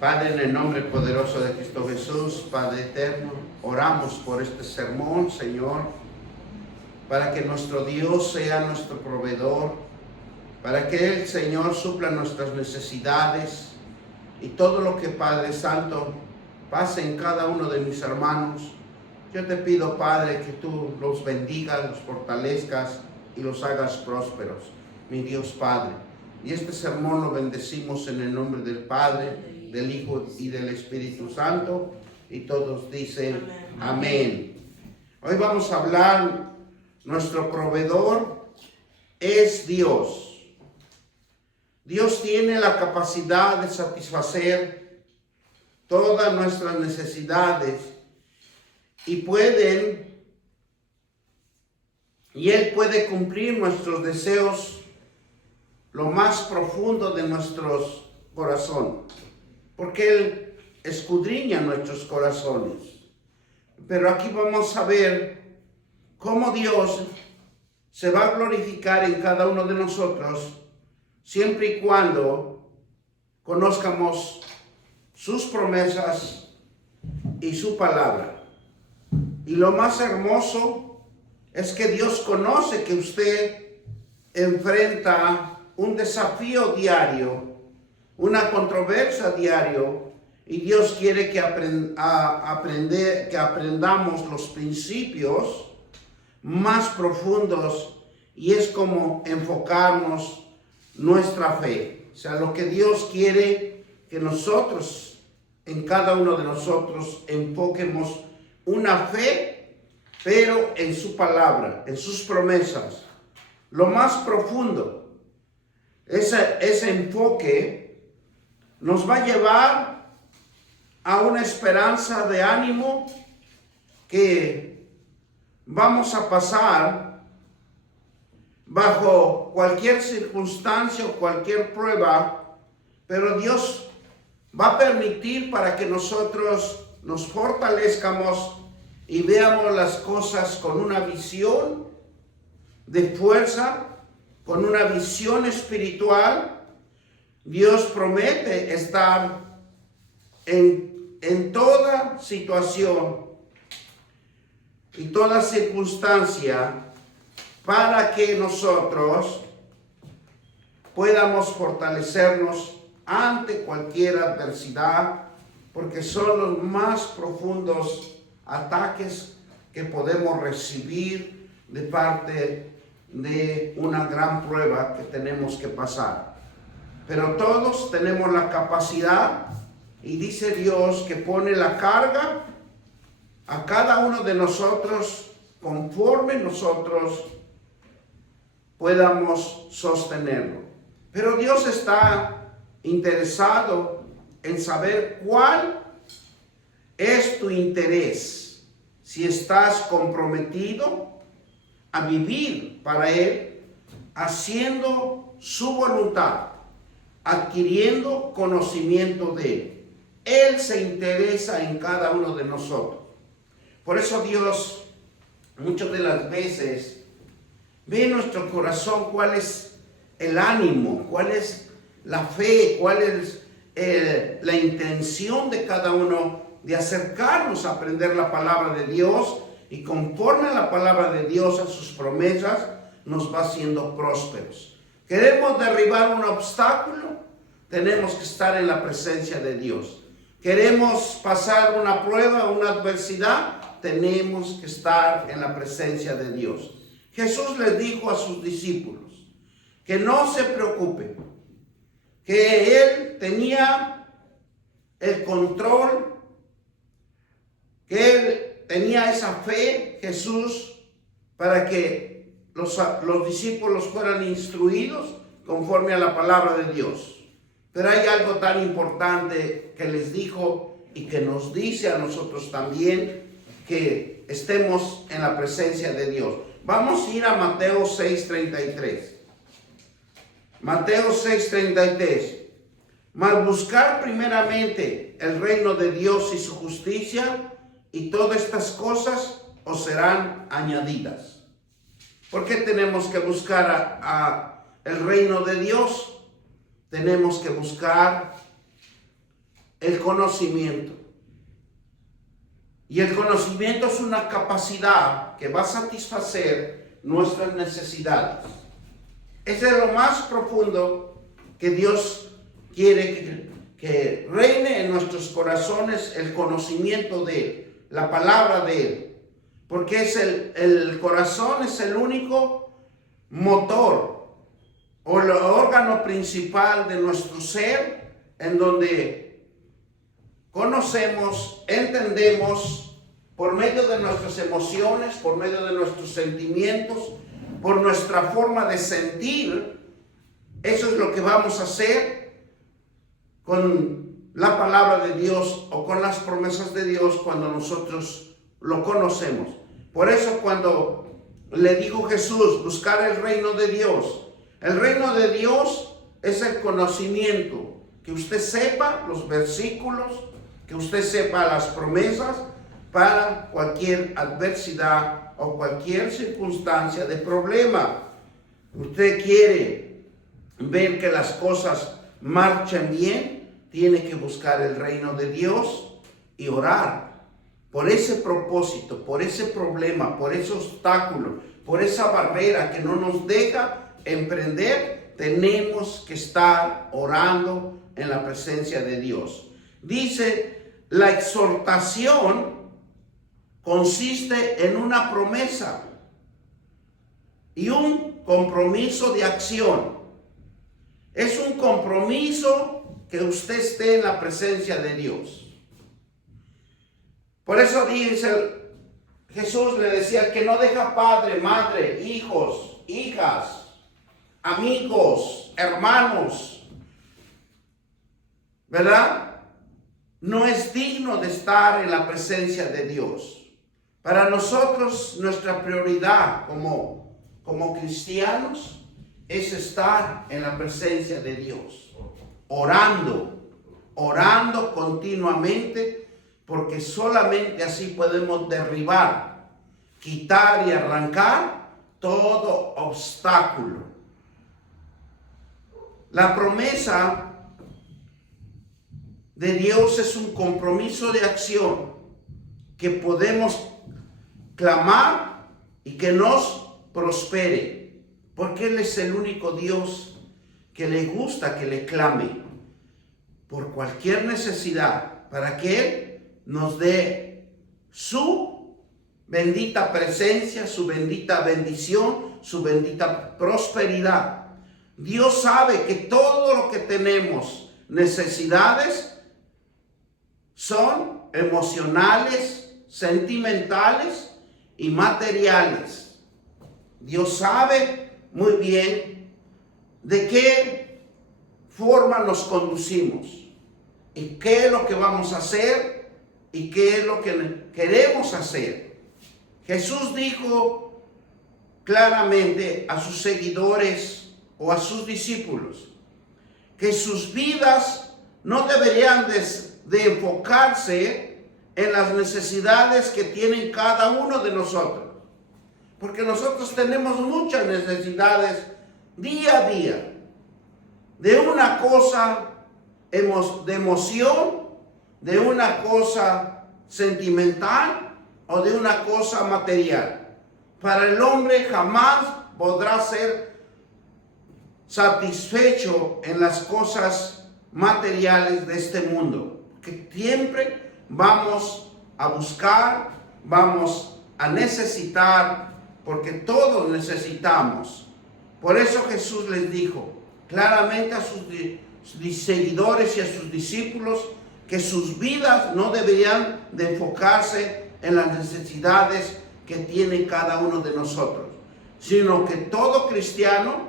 Padre, en el nombre poderoso de Cristo Jesús, Padre eterno, oramos por este sermón, Señor, para que nuestro Dios sea nuestro proveedor, para que el Señor supla nuestras necesidades y todo lo que, Padre Santo, pase en cada uno de mis hermanos. Yo te pido, Padre, que tú los bendigas, los fortalezcas y los hagas prósperos, mi Dios Padre. Y este sermón lo bendecimos en el nombre del Padre, del Hijo y del Espíritu Santo. Y todos dicen amén. Hoy vamos a hablar, nuestro proveedor es Dios. Dios tiene la capacidad de satisfacer todas nuestras necesidades y Él puede cumplir nuestros deseos, lo más profundo de nuestros corazones, porque Él escudriña nuestros corazones. Pero aquí vamos a ver cómo Dios se va a glorificar en cada uno de nosotros, siempre y cuando conozcamos sus promesas y su palabra. Y lo más hermoso es que Dios conoce que usted enfrenta un desafío diario, una controversia diario, y Dios quiere que aprendamos los principios más profundos, y es como enfocarnos nuestra fe. O sea, lo que Dios quiere que nosotros, en cada uno de nosotros, enfoquemos una fe, pero en su palabra, en sus promesas, lo más profundo. Ese enfoque nos va a llevar a una esperanza de ánimo que vamos a pasar bajo cualquier circunstancia o cualquier prueba, pero Dios va a permitir para que nosotros nos fortalezcamos y veamos las cosas con una visión de fuerza, con una visión espiritual. Dios promete estar en toda situación y toda circunstancia para que nosotros podamos fortalecernos ante cualquier adversidad, porque son los más profundos ataques que podemos recibir de parte de una gran prueba que tenemos que pasar. Pero todos tenemos la capacidad, y dice Dios que pone la carga a cada uno de nosotros conforme nosotros podamos sostenerlo. Pero Dios está interesado en saber cuál es tu interés, si estás comprometido a vivir para Él, haciendo su voluntad, adquiriendo conocimiento de Él. Él se interesa en cada uno de nosotros. Por eso Dios muchas de las veces ve en nuestro corazón cuál es el ánimo, cuál es la fe, cuál es la intención de cada uno de acercarnos a aprender la palabra de Dios, y conforme a la palabra de Dios, a sus promesas, nos va haciendo prósperos. Queremos derribar un obstáculo, tenemos que estar en la presencia de Dios. Queremos pasar una prueba, una adversidad, tenemos que estar en la presencia de Dios. Jesús les dijo a sus discípulos que no se preocupen, que Él tenía el control, que Él tenía esa fe, Jesús, para que los discípulos fueran instruidos conforme a la palabra de Dios. Pero hay algo tan importante que les dijo y que nos dice a nosotros también, que estemos en la presencia de Dios. Vamos a ir a Mateo 6:33. Mateo 6:33. Mas buscar primeramente el reino de Dios y su justicia, y todas estas cosas os serán añadidas. ¿Por qué tenemos que buscar el reino de Dios? Tenemos que buscar el conocimiento. Y el conocimiento es una capacidad que va a satisfacer nuestras necesidades. Ese es lo más profundo que Dios quiere que reine en nuestros corazones, el conocimiento de Él, la palabra de Él. Porque el corazón es el único motor o el órgano principal de nuestro ser, en donde conocemos, entendemos por medio de nuestras emociones, por medio de nuestros sentimientos, por nuestra forma de sentir. Eso es lo que vamos a hacer con la palabra de Dios o con las promesas de Dios cuando nosotros lo conocemos. Por eso cuando le dijo Jesús, buscar el reino de Dios. El reino de Dios es el conocimiento, que usted sepa los versículos, que usted sepa las promesas para cualquier adversidad o cualquier circunstancia de problema. Usted quiere ver que las cosas marchen bien, tiene que buscar el reino de Dios y orar por ese propósito, por ese problema, por ese obstáculo, por esa barrera que no nos deja emprender. Tenemos que estar orando en la presencia de Dios. Dice, la exhortación consiste en una promesa y un compromiso de acción. Es un compromiso que usted esté en la presencia de Dios. Por eso dice, Jesús le decía que no deja padre, madre, hijos, hijas, amigos, hermanos, ¿verdad? No es digno de estar en la presencia de Dios. Para nosotros, nuestra prioridad como cristianos es estar en la presencia de Dios, orando continuamente, porque solamente así podemos derribar, quitar y arrancar todo obstáculo. La promesa de Dios es un compromiso de acción que podemos clamar y que nos prospere, porque Él es el único Dios que le gusta que le clame por cualquier necesidad, para que Él nos dé su bendita presencia, su bendita bendición, su bendita prosperidad. Dios sabe que todo lo que tenemos, necesidades, son emocionales, sentimentales y materiales. Dios sabe muy bien de qué forma nos conducimos y qué es lo que vamos a hacer y qué es lo que queremos hacer. Jesús dijo claramente a sus seguidores o a sus discípulos que sus vidas no deberían de enfocarse en las necesidades que tienen cada uno de nosotros, porque nosotros tenemos muchas necesidades día a día, de una cosa de emoción, de una cosa sentimental o de una cosa material. Para el hombre jamás podrá ser satisfecho en las cosas materiales de este mundo, que siempre vamos a buscar, vamos a necesitar, porque todos necesitamos. Por eso Jesús les dijo claramente a sus seguidores y a sus discípulos que sus vidas no deberían de enfocarse en las necesidades que tiene cada uno de nosotros, sino que todo cristiano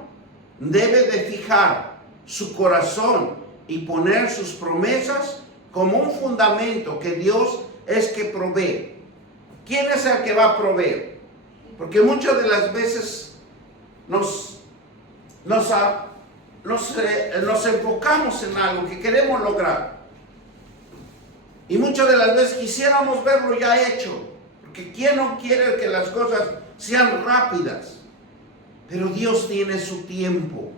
debe de fijar su corazón y poner sus promesas como un fundamento que Dios es que provee. ¿Quién es el que va a proveer? Porque muchas de las veces nos enfocamos en algo que queremos lograr. Y muchas de las veces quisiéramos verlo ya hecho. Porque ¿quién no quiere que las cosas sean rápidas? Pero Dios tiene su tiempo.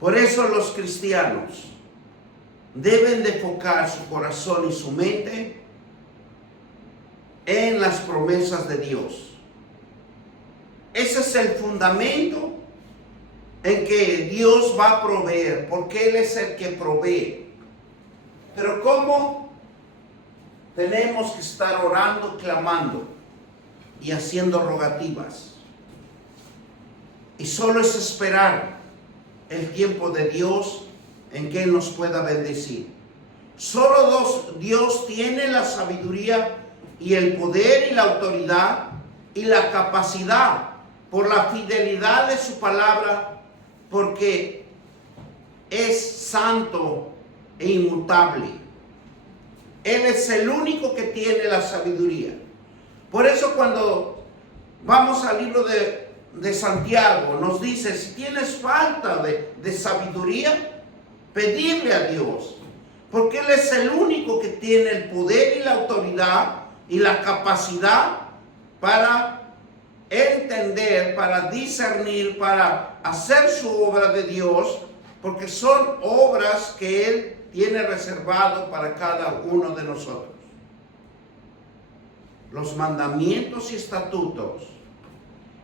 Por eso los cristianos deben de enfocar su corazón y su mente en las promesas de Dios. Ese es el fundamento en que Dios va a proveer, porque Él es el que provee. Pero ¿cómo? Tenemos que estar orando, clamando y haciendo rogativas. Y solo es esperar el tiempo de Dios en que Él nos pueda bendecir. Solo Dios tiene la sabiduría y el poder y la autoridad y la capacidad por la fidelidad de su palabra, porque es santo e inmutable. Él es el único que tiene la sabiduría. Por eso cuando vamos al libro de Santiago, nos dice, si tienes falta de sabiduría, pedirle a Dios, porque Él es el único que tiene el poder y la autoridad y la capacidad para entender, para discernir, para hacer su obra de Dios, porque son obras que Él tiene reservado para cada uno de nosotros. Los mandamientos y estatutos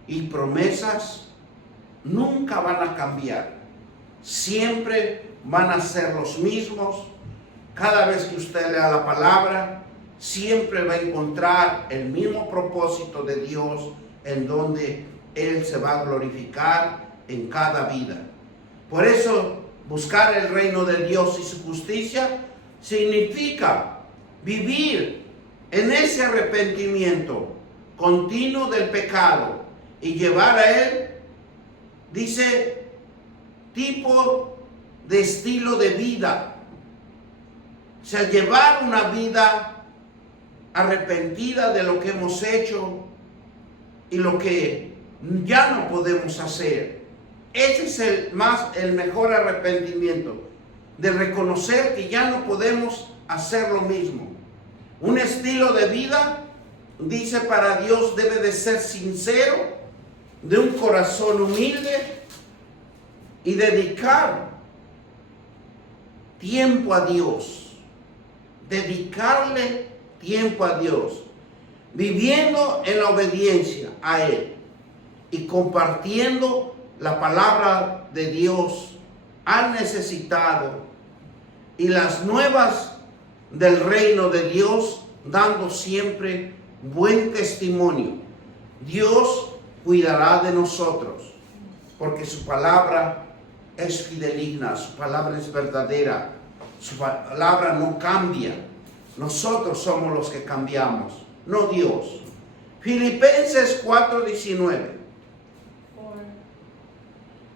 y promesas nunca van a cambiar. Siempre van a ser los mismos. Cada vez que usted lea la palabra, siempre va a encontrar el mismo propósito de Dios, en donde Él se va a glorificar en cada vida. Por eso, buscar el reino de Dios y su justicia significa vivir en ese arrepentimiento continuo del pecado y llevar a Él, dice, tipo de estilo de vida. O sea, llevar una vida arrepentida de lo que hemos hecho y lo que ya no podemos hacer. Ese es el mejor arrepentimiento, de reconocer que ya no podemos hacer lo mismo. Un estilo de vida, dice, para Dios debe de ser sincero, de un corazón humilde y dedicar tiempo a Dios. Dedicarle tiempo a Dios, viviendo en la obediencia a Él y compartiendo la palabra de Dios al necesitado y las nuevas del reino de Dios, dando siempre buen testimonio. Dios cuidará de nosotros, porque su palabra es fidedigna, su palabra es verdadera, su palabra no cambia. Nosotros somos los que cambiamos, no Dios. Filipenses 4:19.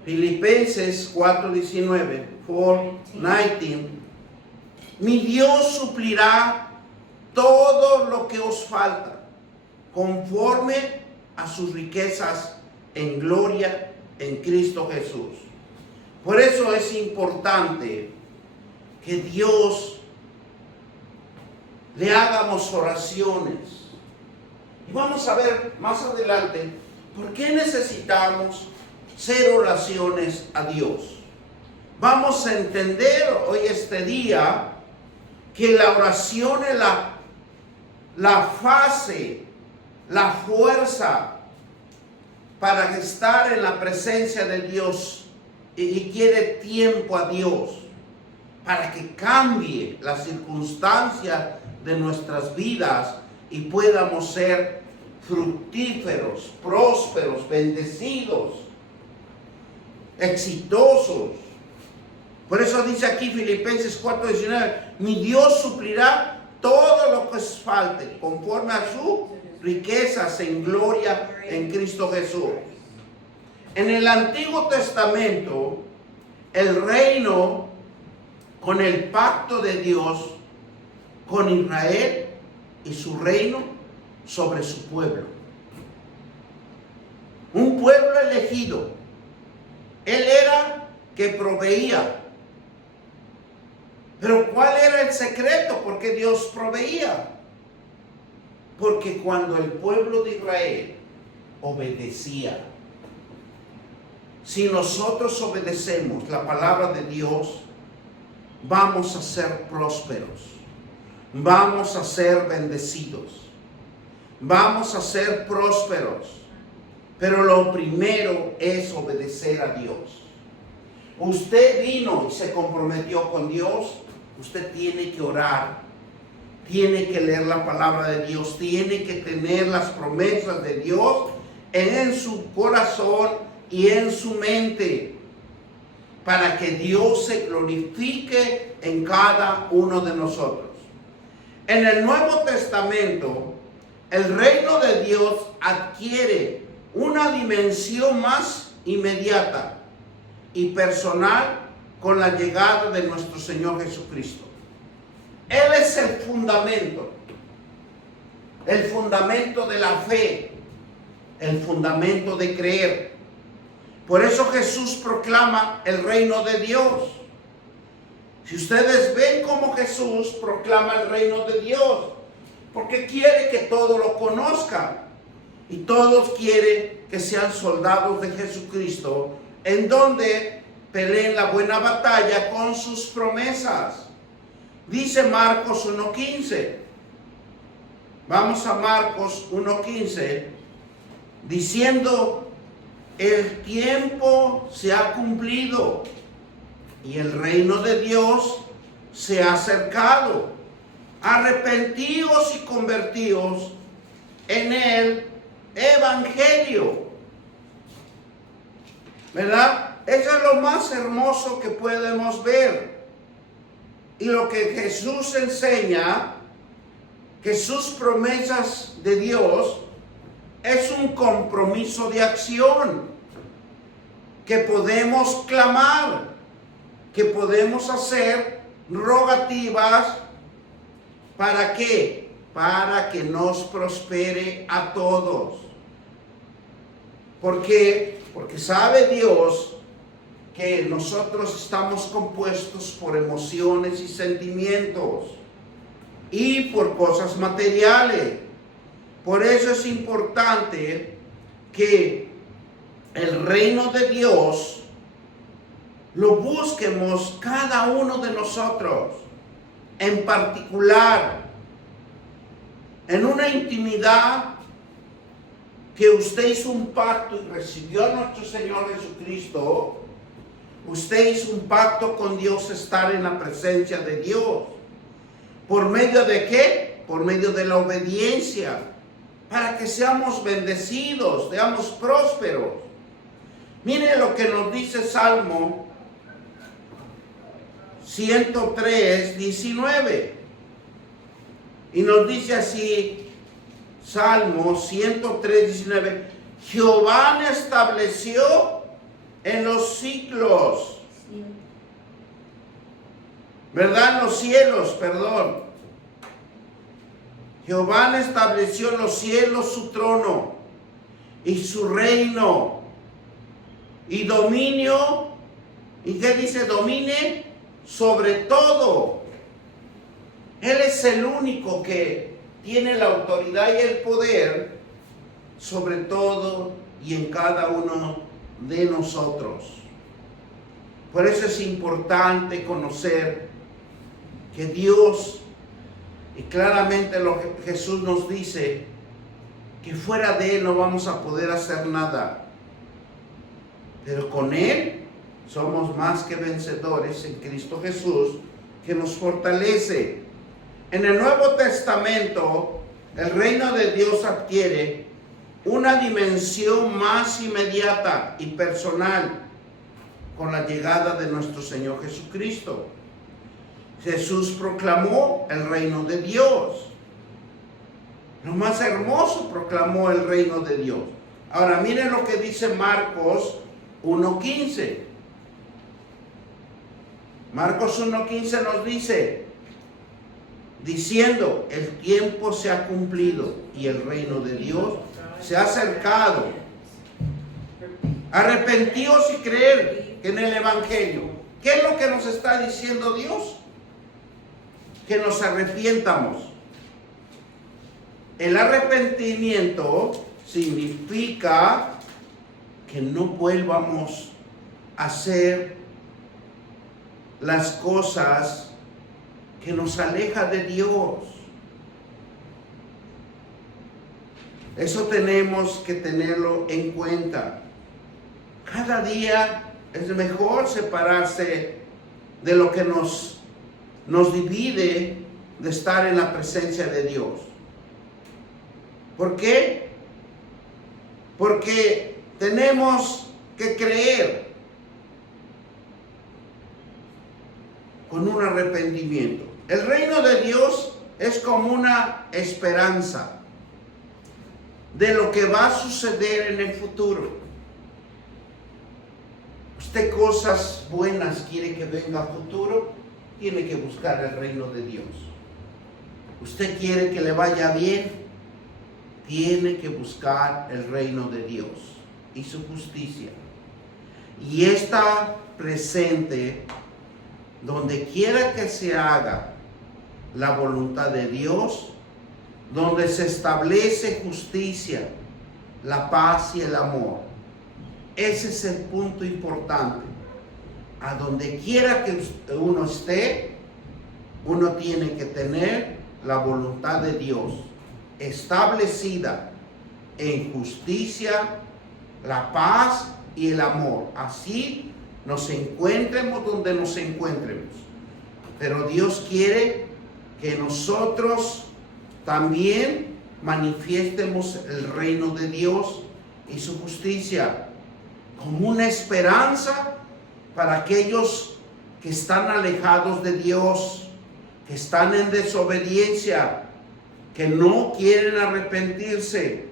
Filipenses 4:19. 4:19. Mi Dios suplirá todo lo que os falta, conforme a sus riquezas en gloria en Cristo Jesús. Por eso es importante que Dios le hagamos oraciones. Y vamos a ver más adelante por qué necesitamos hacer oraciones a Dios. Vamos a entender hoy este día que la oración es la fase, la fuerza para estar en la presencia de Dios, y quiere tiempo a Dios para que cambie las circunstancias de nuestras vidas y podamos ser fructíferos, prósperos, bendecidos, exitosos. Por eso dice aquí Filipenses 4:19, mi Dios suplirá todo lo que os falte, conforme a sus riquezas en gloria en Cristo Jesús. En el Antiguo Testamento, el reino con el pacto de Dios con Israel y su reino sobre su pueblo. Un pueblo elegido. Él era que proveía. Pero ¿cuál era el secreto? ¿Por qué Dios proveía? Porque cuando el pueblo de Israel obedecía, si nosotros obedecemos la palabra de Dios, vamos a ser prósperos, vamos a ser bendecidos, vamos a ser prósperos. Pero lo primero es obedecer a Dios. Usted vino y se comprometió con Dios, usted tiene que orar, tiene que leer la palabra de Dios, tiene que tener las promesas de Dios en su corazón y en su mente, para que Dios se glorifique en cada uno de nosotros. En el Nuevo Testamento, el reino de Dios adquiere una dimensión más inmediata y personal con la llegada de nuestro Señor Jesucristo. Él es el fundamento de la fe, el fundamento de creer. Por eso Jesús proclama el reino de Dios. Si ustedes ven cómo Jesús proclama el reino de Dios, porque quiere que todos lo conozcan y todos quieren que sean soldados de Jesucristo, en donde peleen la buena batalla con sus promesas. Dice Marcos 1:15. Vamos a Marcos 1:15, diciendo: el tiempo se ha cumplido y el reino de Dios se ha acercado. Arrepentíos y convertíos en el evangelio. ¿Verdad? Eso es lo más hermoso que podemos ver. Y lo que Jesús enseña, que sus promesas de Dios es un compromiso de acción, que podemos clamar, que podemos hacer rogativas. ¿Para qué? Para que nos prospere a todos. ¿Por qué? Porque sabe Dios que nosotros estamos compuestos por emociones y sentimientos y por cosas materiales. Por eso es importante que el reino de Dios lo busquemos cada uno de nosotros, en particular, en una intimidad que usted hizo un pacto y recibió a nuestro Señor Jesucristo. Usted hizo un pacto con Dios, estar en la presencia de Dios. ¿Por medio de qué? Por medio de la obediencia, para que seamos bendecidos, seamos prósperos. Mire lo que nos dice Salmo 103:19. Y nos dice así, Salmo 103:19: Jehová me estableció en los siglos, ¿verdad? En los cielos, perdón. Jehová estableció en los cielos su trono y su reino y dominio. ¿Y qué dice? Domine sobre todo. Él es el único que tiene la autoridad y el poder sobre todo y en cada uno de nosotros. Por eso es importante conocer que Dios, y claramente lo que Jesús nos dice, que fuera de Él no vamos a poder hacer nada, pero con Él somos más que vencedores en Cristo Jesús, que nos fortalece. En el Nuevo Testamento, el reino de Dios adquiere una dimensión más inmediata y personal con la llegada de nuestro Señor Jesucristo. Jesús proclamó el reino de Dios. Lo más hermoso, proclamó el reino de Dios. Ahora miren lo que dice Marcos 1:15. Marcos 1:15 nos dice, diciendo: el tiempo se ha cumplido y el reino de Dios se ha acercado. Arrepentíos y creer en el evangelio. ¿Qué es lo que nos está diciendo Dios? Que nos arrepientamos. El arrepentimiento significa que no vuelvamos a hacer las cosas que nos alejan de Dios. Eso tenemos que tenerlo en cuenta. Cada día es mejor separarse de lo que nos divide de estar en la presencia de Dios. ¿Por qué? Porque tenemos que creer con un arrepentimiento. El reino de Dios es como una esperanza de lo que va a suceder en el futuro. Usted cosas buenas quiere que venga a futuro, tiene que buscar el reino de Dios. Usted quiere que le vaya bien, tiene que buscar el reino de Dios y su justicia. Y está presente donde quiera que se haga la voluntad de Dios, donde se establece justicia, la paz y el amor. Ese es el punto importante. A donde quiera que uno esté, uno tiene que tener la voluntad de Dios establecida en justicia, la paz y el amor. Así nos encuentremos donde nos encuentremos. Pero Dios quiere que nosotros también manifiestemos el reino de Dios y su justicia como una esperanza para aquellos que están alejados de Dios, que están en desobediencia, que no quieren arrepentirse.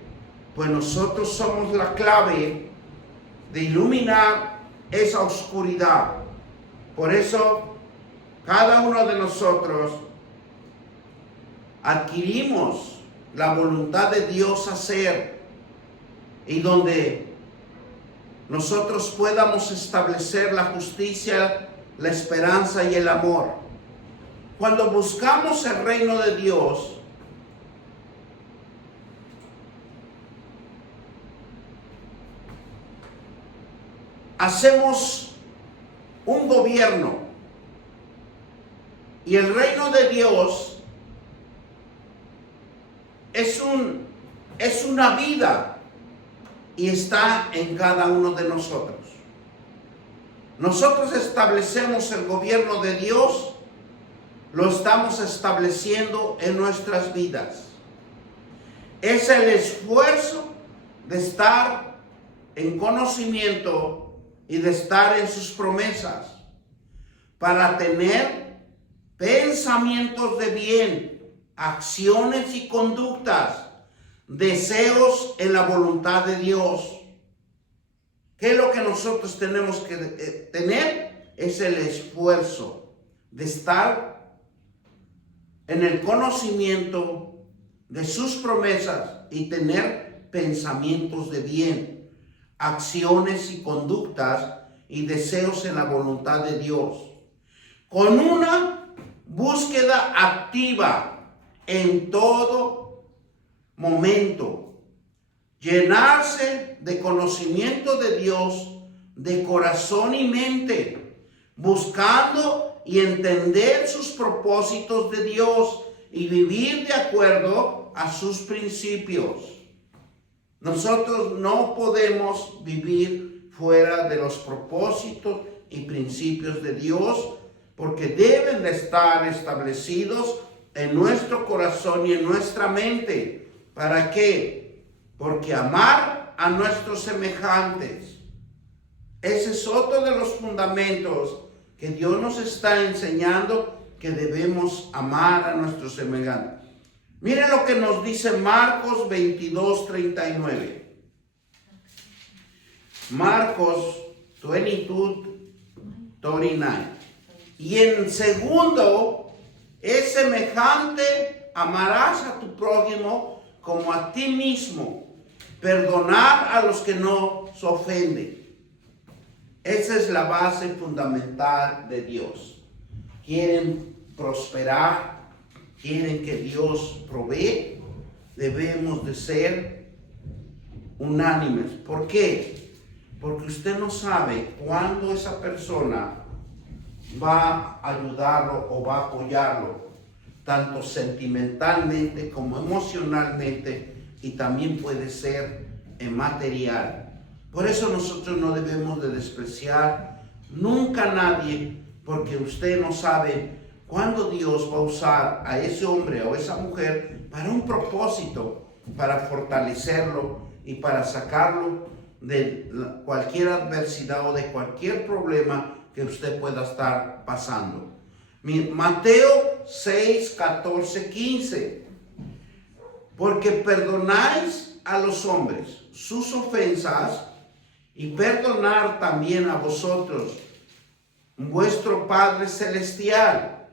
Pues nosotros somos la clave de iluminar esa oscuridad. Por eso, cada uno de nosotros adquirimos la voluntad de Dios hacer, y donde nosotros podamos establecer la justicia, la esperanza y el amor. Cuando buscamos el reino de Dios, hacemos un gobierno, y el reino de Dios es una vida y está en cada uno de nosotros. Nosotros establecemos el gobierno de Dios, lo estamos estableciendo en nuestras vidas. Es el esfuerzo de estar en conocimiento y de estar en sus promesas para tener pensamientos de bien, acciones y conductas, deseos en la voluntad de Dios. ¿Qué es lo que nosotros tenemos que tener? Es el esfuerzo de estar en el conocimiento de sus promesas y tener pensamientos de bien, acciones y conductas y deseos en la voluntad de Dios, con una búsqueda activa en todo momento, llenarse de conocimiento de Dios de corazón y mente, buscando y entender sus propósitos de Dios y vivir de acuerdo a sus principios. Nosotros no podemos vivir fuera de los propósitos y principios de Dios, porque deben de estar establecidos en nuestro corazón y en nuestra mente. ¿Para qué? Porque amar a nuestros semejantes, ese es otro de los fundamentos que Dios nos está enseñando, que debemos amar a nuestros semejantes. Miren lo que nos dice Marcos 22:39. Marcos 22:39. Y en segundo, es semejante: amarás a tu prójimo como a ti mismo, perdonar a los que nos ofenden. Esa es la base fundamental de Dios. Quieren prosperar, quieren que Dios provee, debemos de ser unánimes. ¿Por qué? Porque usted no sabe cuándo esa persona va a ayudarlo o va a apoyarlo, tanto sentimentalmente como emocionalmente, y también puede ser en material. Por eso nosotros no debemos de despreciar nunca a nadie, porque usted no sabe cuándo Dios va a usar a ese hombre o esa mujer para un propósito, para fortalecerlo y para sacarlo de cualquier adversidad o de cualquier problema que usted pueda estar pasando. Mateo 6, 14, 15. Porque perdonáis a los hombres sus ofensas, y perdonar también a vosotros vuestro Padre Celestial.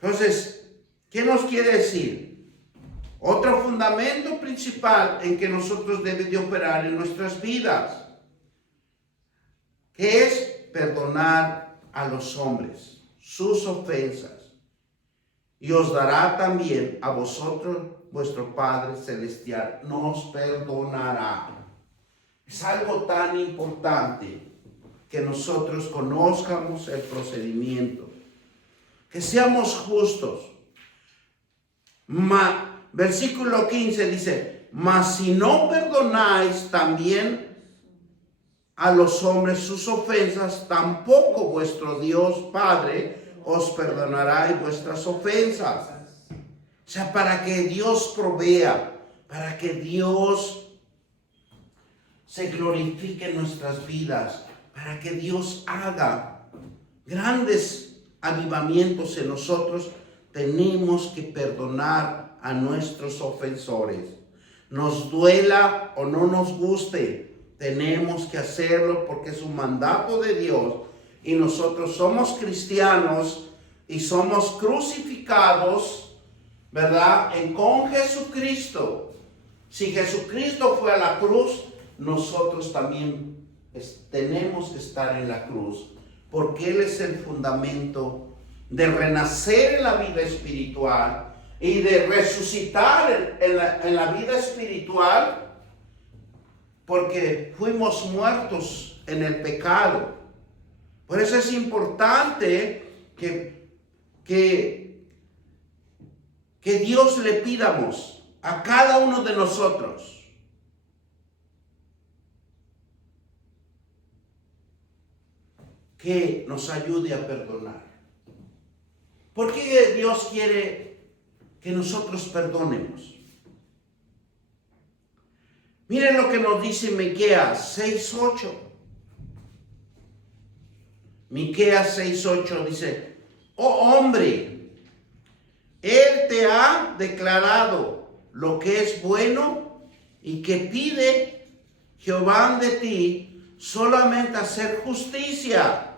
Entonces, ¿qué nos quiere decir? Otro fundamento principal en que nosotros debemos de operar en nuestras vidas, que es perdonar a los hombres sus ofensas, y os dará también a vosotros vuestro Padre Celestial, nos perdonará. Es algo tan importante que nosotros conozcamos el procedimiento, que seamos justos. Versículo 15 dice, mas si no perdonáis también a los hombres sus ofensas, tampoco vuestro Dios Padre os perdonará vuestras ofensas. O sea, para que Dios provea, para que Dios se glorifique en nuestras vidas, para que Dios haga grandes avivamientos en nosotros, tenemos que perdonar a nuestros ofensores. Nos duela o no nos guste, tenemos que hacerlo porque es un mandato de Dios, y nosotros somos cristianos y somos crucificados, ¿verdad? Con Jesucristo. Si Jesucristo fue a la cruz, nosotros también tenemos que estar en la cruz, porque Él es el fundamento de renacer en la vida espiritual y de resucitar en la vida espiritual, porque fuimos muertos en el pecado. Por eso es importante que Dios le pidamos a cada uno de nosotros que nos ayude a perdonar. ¿Por qué Dios quiere que nosotros perdonemos? Miren lo que nos dice Miqueas 6:8. Miqueas 6:8 dice, oh hombre, Él te ha declarado lo que es bueno, y que pide Jehová de ti solamente hacer justicia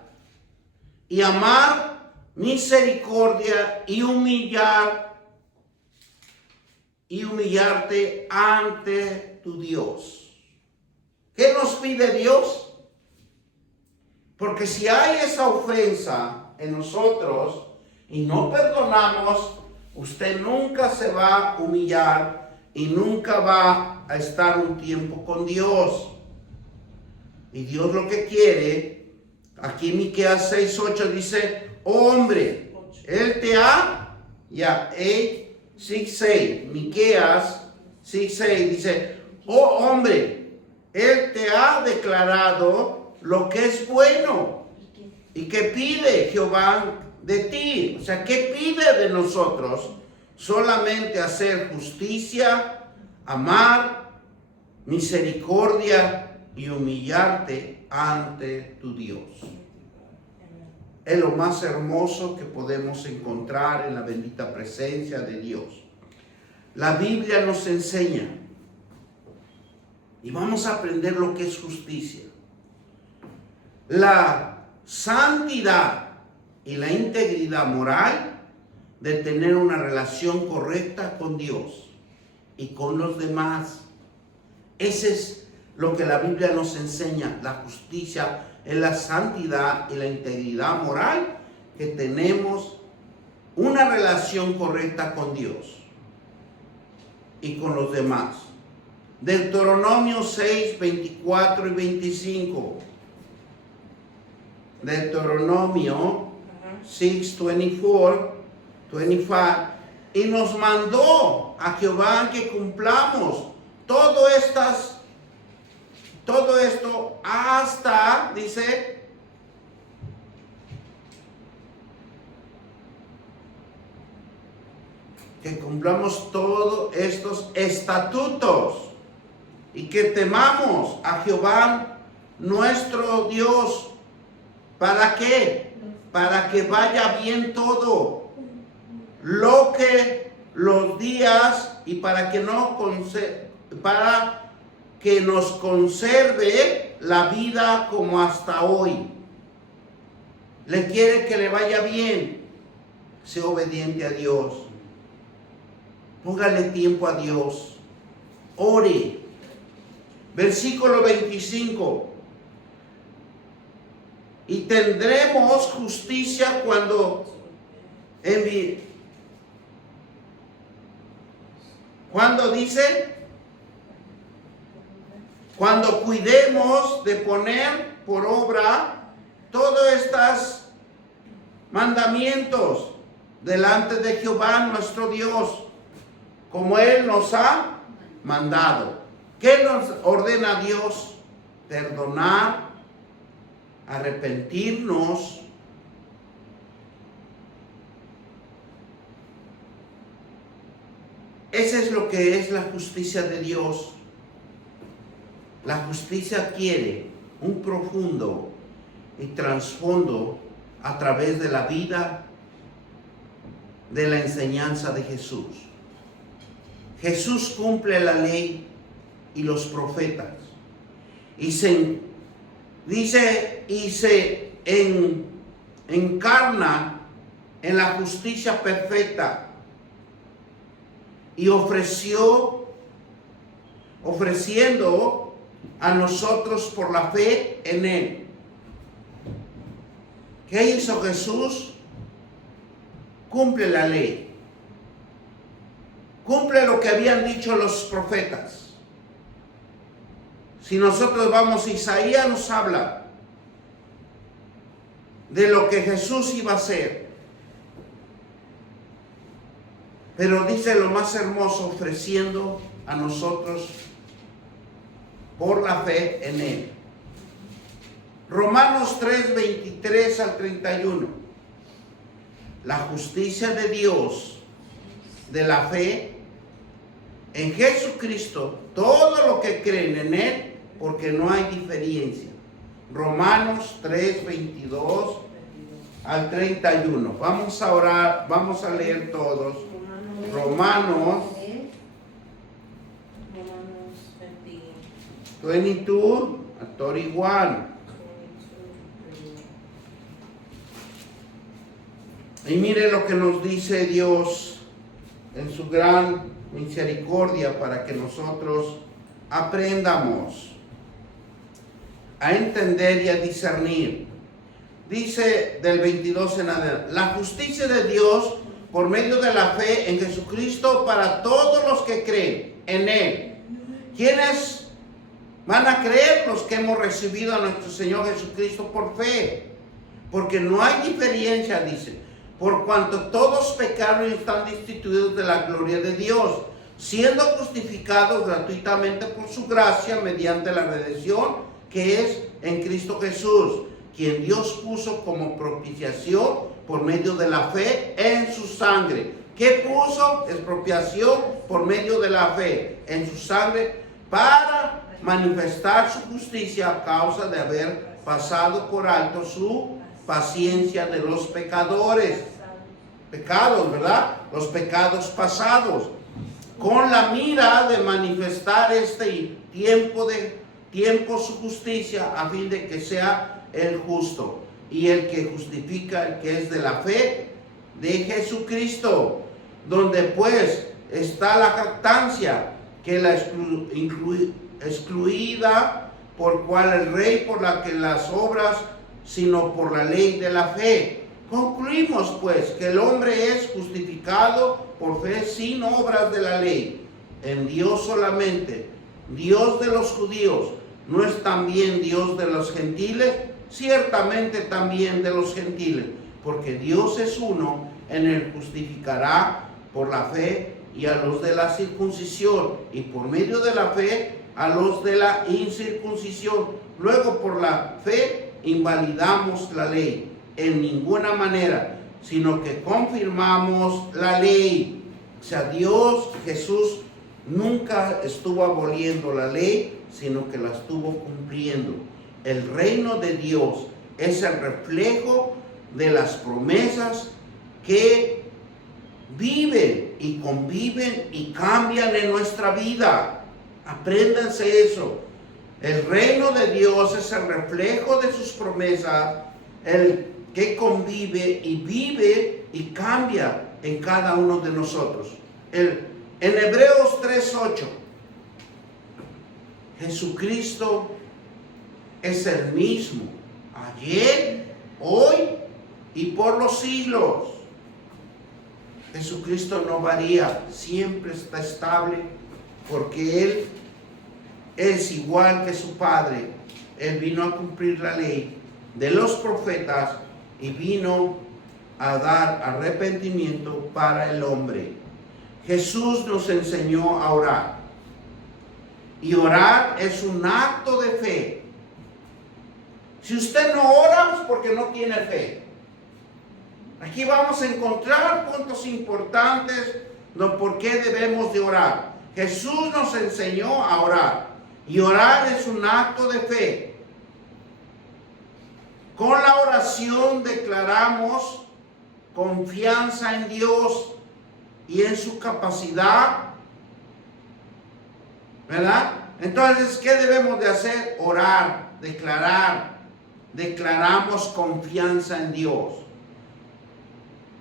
y amar misericordia y humillarte ante tu Dios. ¿Qué nos pide Dios? Porque si hay esa ofensa en nosotros y no perdonamos, usted nunca se va a humillar y nunca va a estar un tiempo con Dios. Y Dios lo que quiere, aquí Miqueas 6:8 dice, oh hombre, Él te ha, 6:6, Miqueas 6:6 dice, oh hombre, Él te ha declarado lo que es bueno, y que pide Jehová de ti. O sea, ¿qué pide de nosotros? Solamente hacer justicia, amar, misericordia y humillarte ante tu Dios. Es lo más hermoso que podemos encontrar en la bendita presencia de Dios. La Biblia nos enseña, y vamos a aprender lo que es justicia. La santidad y la integridad moral de tener una relación correcta con Dios y con los demás. Ese es lo que la Biblia nos enseña. La justicia es la santidad y la integridad moral, que tenemos una relación correcta con Dios y con los demás. Deuteronomio 6, 24 y 25. Deuteronomio 6:24, 25, y nos mandó a Jehová que cumplamos todo esto hasta, dice, que cumplamos todos estos estatutos y que temamos a Jehová nuestro Dios. ¿Para qué? Para que vaya bien todo los días y para que nos conserve la vida como hasta hoy. Le quiere que le vaya bien. Sea obediente a Dios. Póngale tiempo a Dios. Ore. Versículo 25. Y tendremos justicia cuando dice, cuando cuidemos de poner por obra todos estos mandamientos delante de Jehová nuestro Dios, como Él nos ha mandado. ¿Qué nos ordena Dios? Perdonar, arrepentirnos, ese es lo que es la justicia de Dios. La justicia quiere un profundo y trasfondo a través de la vida, de la enseñanza de Jesús. Jesús cumple la ley y los profetas y se encarna en la justicia perfecta y ofreciendo a nosotros por la fe en Él. ¿Qué hizo Jesús? Cumple la ley. Cumple lo que habían dicho los profetas. Si nosotros vamos a Isaías, nos habla de lo que Jesús iba a hacer. Pero dice lo más hermoso, ofreciendo a nosotros por la fe en Él. Romanos 3, 23 al 31. La justicia de Dios, de la fe en Jesucristo, todo lo que creen en Él, porque no hay diferencia. Romanos 3, 22 al 31. Vamos a orar, vamos a leer todos. Romanos 22 a 31. Y mire lo que nos dice Dios en su gran misericordia para que nosotros aprendamos a entender y a discernir. Dice del 22 en adelante: la justicia de Dios por medio de la fe en Jesucristo para todos los que creen en Él. ¿Quiénes van a creer? Los que hemos recibido a nuestro Señor Jesucristo por fe. Porque no hay diferencia, dice, por cuanto todos pecaron y están destituidos de la gloria de Dios, siendo justificados gratuitamente por su gracia mediante la redención que es en Cristo Jesús, quien Dios puso como propiciación por medio de la fe en su sangre. ¿Qué puso? Expropiación por medio de la fe en su sangre para manifestar su justicia a causa de haber pasado por alto su paciencia de los pecadores. Pecados, ¿verdad? Los pecados pasados. Con la mira de manifestar este tiempo su justicia, a fin de que sea el justo y el que justifica, el que es de la fe de Jesucristo, donde pues está la jactancia, que la excluida por cual el rey, por la que las obras, sino por la ley de la fe. Concluimos pues que el hombre es justificado por fe sin obras de la ley, en Dios solamente. Dios de los judíos, ¿no es también Dios de los gentiles? ciertamente también de los gentiles, porque Dios es uno, en él justificará por la fe y a los de la circuncisión, y por medio de la fe a los de la incircuncisión. Luego por la fe invalidamos la ley en ninguna manera, sino que confirmamos la ley. O sea, Dios, Jesús, nunca estuvo aboliendo la ley, sino que la estuvo cumpliendo. El reino de Dios es el reflejo de las promesas que viven y conviven y cambian en nuestra vida. Apréndanse eso. El reino de Dios es el reflejo de sus promesas, el que convive y vive y cambia en cada uno de nosotros. En Hebreos 3:8, Jesucristo es el mismo ayer, hoy y por los siglos. Jesucristo no varía, siempre está estable, porque Él es igual que su Padre. Él vino a cumplir la ley de los profetas y vino a dar arrepentimiento para el hombre. Jesús nos enseñó a orar. Y orar es un acto de fe. Si usted no ora, es porque no tiene fe. Aquí vamos a encontrar puntos importantes de por qué debemos de orar. Jesús nos enseñó a orar. Y orar es un acto de fe. Con la oración declaramos confianza en Dios y en su capacidad, ¿verdad? Entonces, ¿qué debemos de hacer? Orar, declarar. Declaramos confianza en Dios.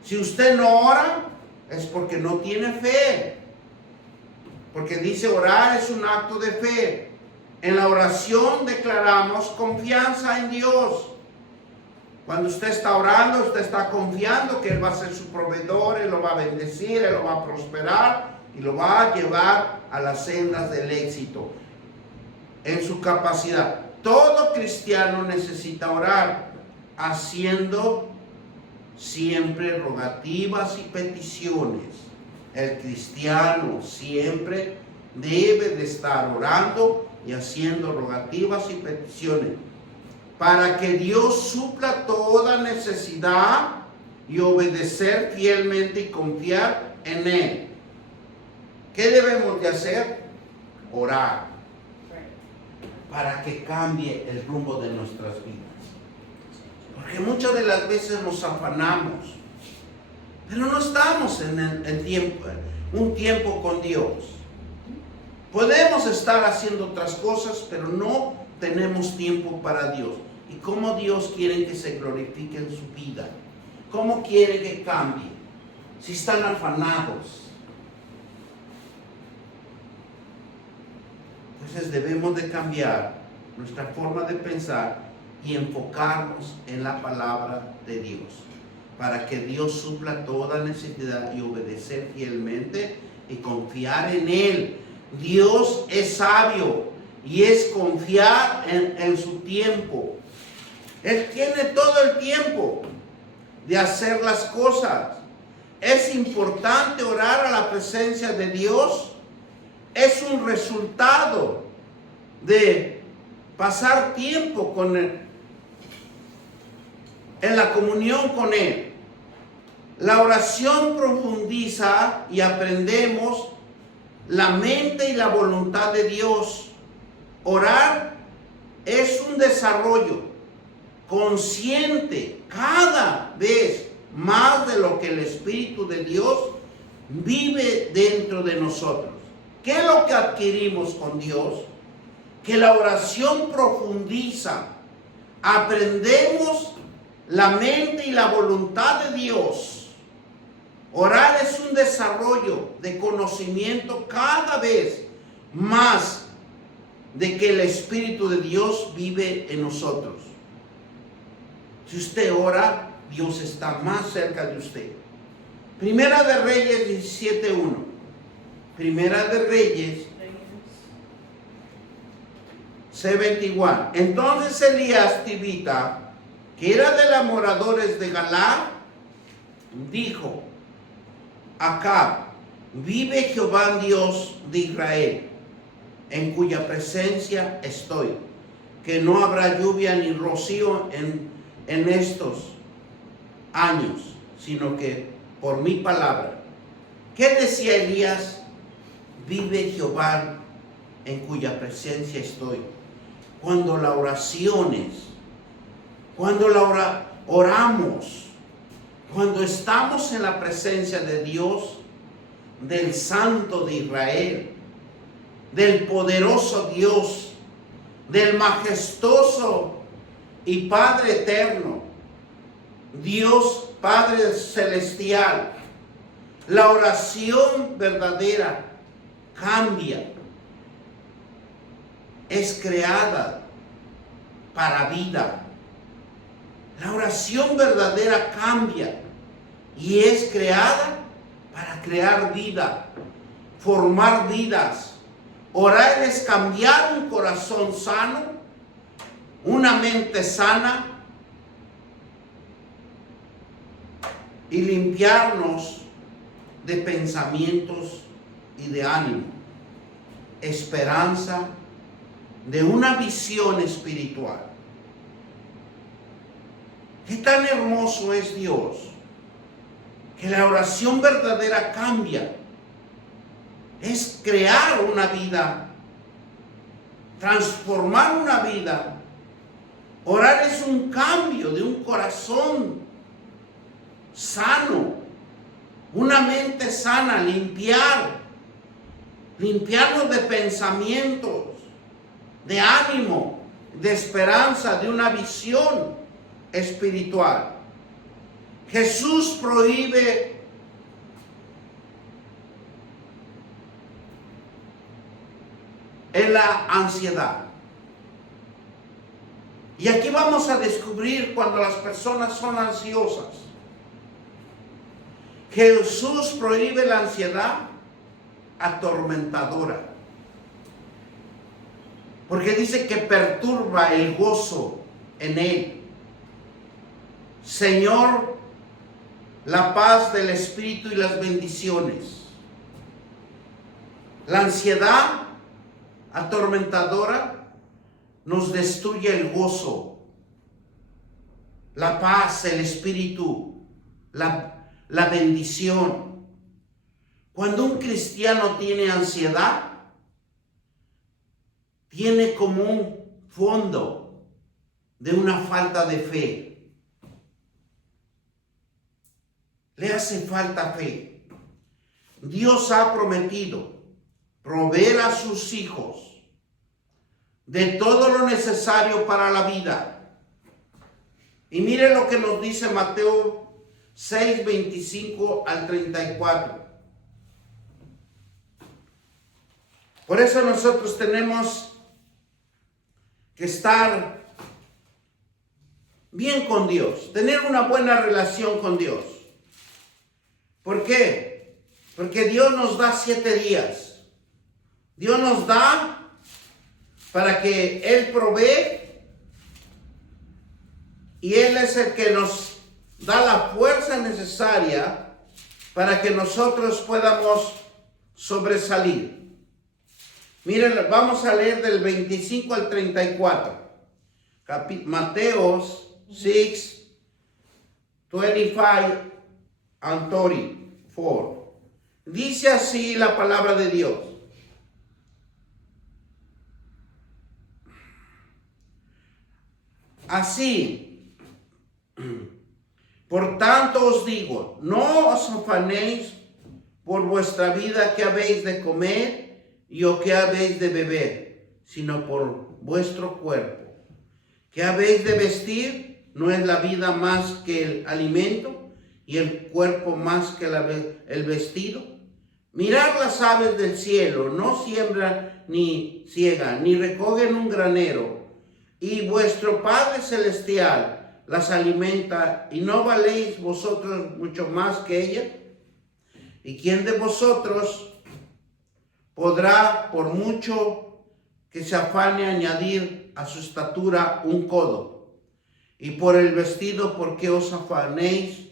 Si usted no ora, es porque no tiene fe. Porque dice orar es un acto de fe. En la oración declaramos confianza en Dios. Cuando usted está orando, usted está confiando que Él va a ser su proveedor, Él lo va a bendecir, Él lo va a prosperar y lo va a llevar a las sendas del éxito en su capacidad. Todo cristiano necesita orar, haciendo siempre rogativas y peticiones. El cristiano siempre debe de estar orando y haciendo rogativas y peticiones para que Dios supla toda necesidad y obedecer fielmente y confiar en Él. ¿Qué debemos de hacer? Orar para que cambie el rumbo de nuestras vidas. Porque muchas de las veces nos afanamos, pero no estamos en un tiempo con Dios. Podemos estar haciendo otras cosas, pero no tenemos tiempo para Dios. ¿Y cómo Dios quiere que se glorifique en su vida? ¿Cómo quiere que cambie? Si están afanados. Entonces debemos de cambiar nuestra forma de pensar y enfocarnos en la palabra de Dios, para que Dios supla toda necesidad y obedecer fielmente y confiar en Él. Dios es sabio y es confiar en su tiempo. Él tiene todo el tiempo de hacer las cosas. Es importante orar a la presencia de Dios. Es un resultado de pasar tiempo con Él, en la comunión con Él. La oración profundiza y aprendemos la mente y la voluntad de Dios. Orar es un desarrollo consciente cada vez más de lo que el Espíritu de Dios vive dentro de nosotros. ¿Qué es lo que adquirimos con Dios? Que la oración profundiza. Aprendemos la mente y la voluntad de Dios. Orar es un desarrollo de conocimiento cada vez más de que el Espíritu de Dios vive en nosotros. Si usted ora, Dios está más cerca de usted. Primera de Reyes 17:1. Primera de Reyes C21. Entonces Elías Tibita, que era de los moradores de Galaad, dijo: Acab, vive Jehová Dios de Israel, en cuya presencia estoy, que no habrá lluvia ni rocío en estos años, sino que por mi palabra. ¿Qué decía Elías? Vive Jehová en cuya presencia estoy. Cuando las oraciones, cuando oramos, cuando estamos en la presencia de Dios, del Santo de Israel, del poderoso Dios, del majestuoso y Padre eterno, Dios Padre celestial, la oración verdadera cambia, es creada para vida. La oración verdadera cambia y es creada para crear vida, formar vidas. Orar es cambiar un corazón sano, una mente sana y limpiarnos de pensamientos y de ánimo, esperanza, de una visión espiritual. Qué tan hermoso es Dios, que la oración verdadera cambia. Es crear una vida, transformar una vida. Orar es un cambio de un corazón sano, una mente sana, limpiarnos de pensamientos, de ánimo, de esperanza, de una visión espiritual. Jesús prohíbe la ansiedad. Y aquí vamos a descubrir cuando las personas son ansiosas. Jesús prohíbe la ansiedad atormentadora, porque dice que perturba el gozo en él. Señor, la paz del Espíritu y las bendiciones. La ansiedad atormentadora nos destruye el gozo, la paz, el Espíritu, la bendición. Cuando un cristiano tiene ansiedad, tiene como un fondo de una falta de fe. Le hace falta fe. Dios ha prometido proveer a sus hijos de todo lo necesario para la vida. Y mire lo que nos dice Mateo 6, 25 al 34. Por eso nosotros tenemos que estar bien con Dios, tener una buena relación con Dios. ¿Por qué? Porque Dios nos da 7 días. Dios nos da para que Él provee, y Él es el que nos da la fuerza necesaria para que nosotros podamos sobresalir. Miren, vamos a leer del 25 al 34. Mateo 6, 25 and 34. Dice así la palabra de Dios. Así, por tanto os digo, no os afanéis por vuestra vida, que habéis de comer y o que habéis de beber, sino por vuestro cuerpo. ¿Qué habéis de vestir? ¿No es la vida más que el alimento y el cuerpo más que el vestido? Mirad las aves del cielo, no siembran ni ciegan, ni recogen un granero, y vuestro Padre Celestial las alimenta, ¿y no valéis vosotros mucho más que ella? ¿Y quién de vosotros podrá, por mucho que se afane a añadir a su estatura un codo. Y por el vestido, ¿por qué os afanéis?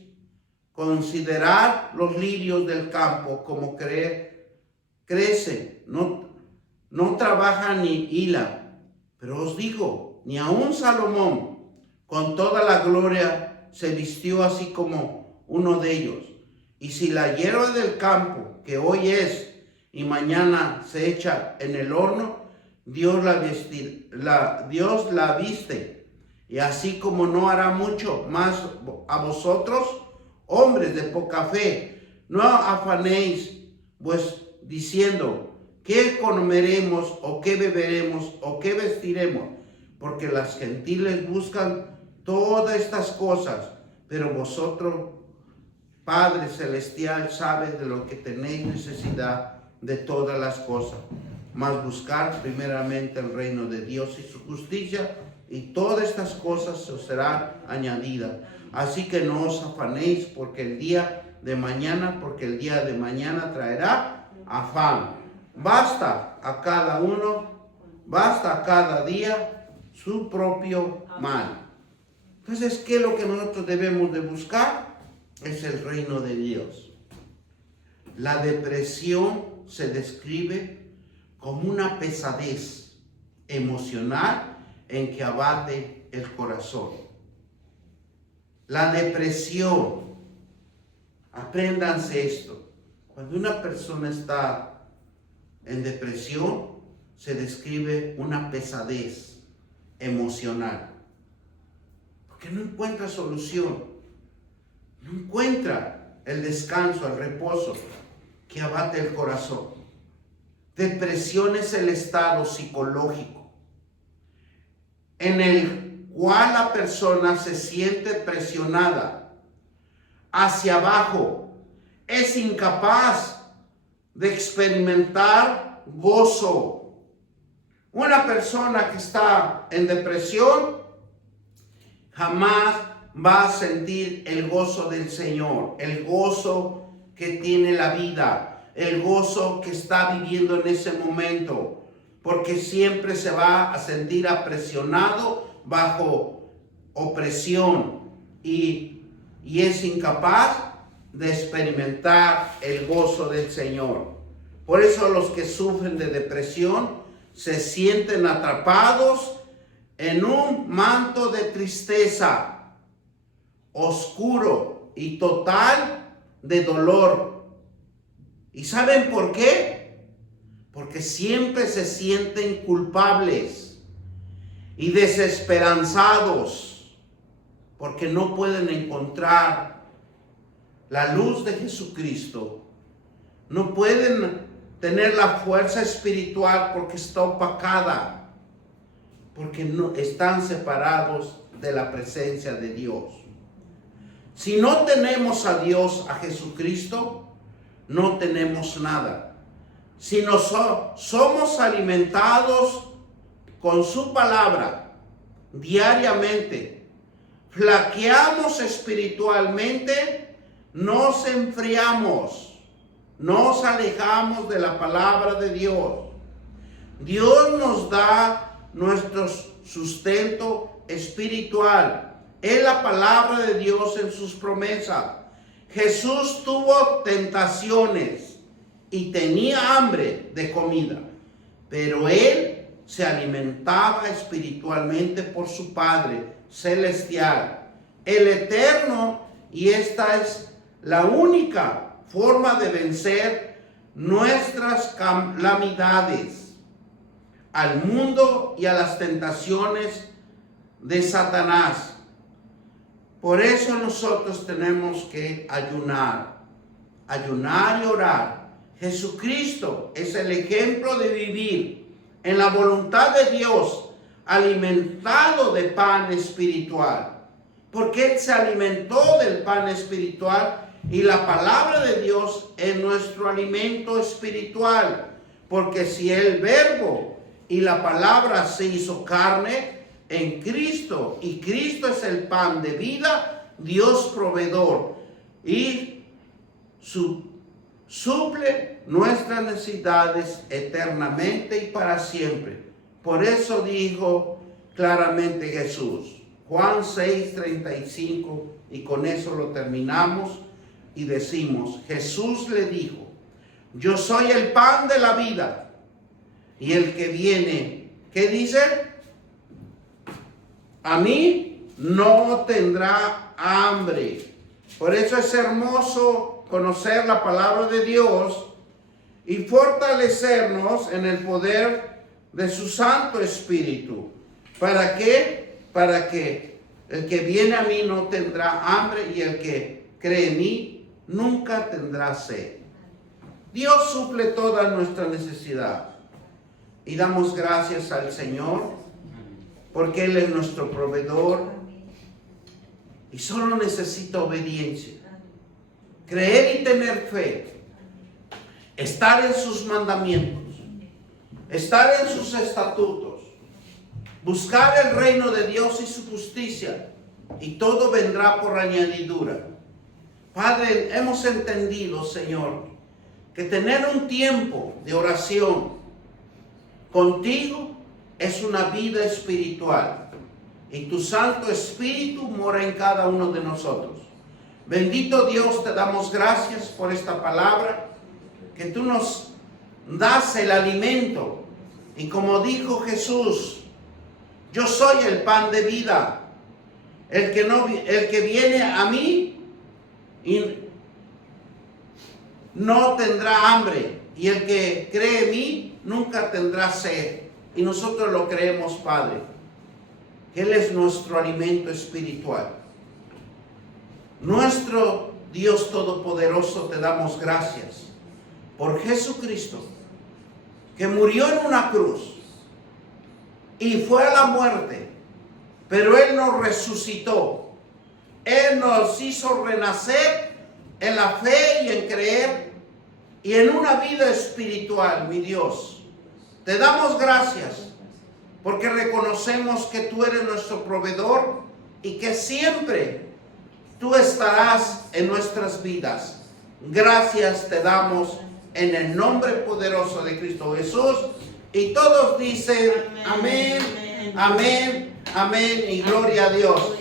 Considerad los lirios del campo, como crecen, no trabajan ni hilan. Pero os digo, ni aun Salomón, con toda la gloria, se vistió así como uno de ellos. Y si la hierba del campo, que hoy es y mañana se echa en el horno, Dios la viste, y así como no hará mucho más a vosotros, hombres de poca fe. No afanéis, pues, diciendo, ¿qué comeremos, o qué beberemos, o qué vestiremos? Porque las gentiles buscan todas estas cosas, pero vosotros, Padre Celestial, sabe de lo que tenéis necesidad de todas las cosas. Mas buscar primeramente el reino de Dios y su justicia, y todas estas cosas os serán añadidas. Así que no os afanéis porque el día de mañana traerá afán. Basta a cada día su propio mal. Entonces, ¿qué es lo que nosotros debemos de buscar? Es el reino de Dios. La depresión se describe como una pesadez emocional en que abate el corazón. La depresión, apréndanse esto, cuando una persona está en depresión, se describe una pesadez emocional, porque no encuentra solución, no encuentra el descanso, el reposo que abate el corazón. Depresión es el estado psicológico en el cual la persona se siente presionada hacia abajo, es incapaz de experimentar gozo. Una persona que está en depresión jamás va a sentir el gozo del Señor, el gozo que tiene la vida, el gozo que está viviendo en ese momento, porque siempre se va a sentir apresionado bajo opresión y es incapaz de experimentar el gozo del Señor. Por eso los que sufren de depresión se sienten atrapados en un manto de tristeza oscuro y total de dolor. ¿Y saben por qué? Porque siempre se sienten culpables y desesperanzados, porque no pueden encontrar la luz de Jesucristo. No pueden tener la fuerza espiritual porque está opacada, porque no están separados de la presencia de Dios. Si no tenemos a Dios, a Jesucristo, no tenemos nada. Si somos alimentados con su palabra diariamente, flaqueamos espiritualmente, nos enfriamos, nos alejamos de la palabra de Dios. Dios nos da nuestro sustento espiritual. Es la palabra de Dios en sus promesas. Jesús tuvo tentaciones y tenía hambre de comida, pero él se alimentaba espiritualmente por su Padre celestial, el eterno, y esta es la única forma de vencer nuestras calamidades, al mundo y a las tentaciones de Satanás. Por eso nosotros tenemos que ayunar y orar. Jesucristo es el ejemplo de vivir en la voluntad de Dios, alimentado de pan espiritual, porque Él se alimentó del pan espiritual y la palabra de Dios es nuestro alimento espiritual, porque si el verbo y la palabra se hizo carne en Cristo, y Cristo es el pan de vida, Dios proveedor, y suple nuestras necesidades eternamente y para siempre. Por eso dijo claramente Jesús. Juan 6:35, y con eso lo terminamos y decimos, Jesús le dijo, yo soy el pan de la vida, y el que viene, ¿qué dice? A mí no tendrá hambre. Por eso es hermoso conocer la palabra de Dios y fortalecernos en el poder de su Santo Espíritu. ¿Para qué? Para que el que viene a mí no tendrá hambre y el que cree en mí nunca tendrá sed. Dios suple toda nuestra necesidad y damos gracias al Señor porque Él es nuestro proveedor y solo necesita obediencia, creer y tener fe, estar en sus mandamientos, estar en sus estatutos, buscar el reino de Dios y su justicia, y todo vendrá por añadidura. Padre, hemos entendido, Señor, que tener un tiempo de oración contigo es una vida espiritual, y tu Santo Espíritu mora en cada uno de nosotros. Bendito Dios, te damos gracias por esta palabra, que tú nos das el alimento, y como dijo Jesús, yo soy el pan de vida. El que viene a mí y no tendrá hambre, y el que cree en mí nunca tendrá sed. Y nosotros lo creemos, Padre. Él es nuestro alimento espiritual. Nuestro Dios Todopoderoso, te damos gracias por Jesucristo, que murió en una cruz y fue a la muerte, pero Él nos resucitó. Él nos hizo renacer en la fe y en creer y en una vida espiritual, mi Dios. Te damos gracias porque reconocemos que tú eres nuestro proveedor y que siempre tú estarás en nuestras vidas. Gracias te damos en el nombre poderoso de Cristo Jesús. Y todos dicen amén, amén, amén y gloria a Dios.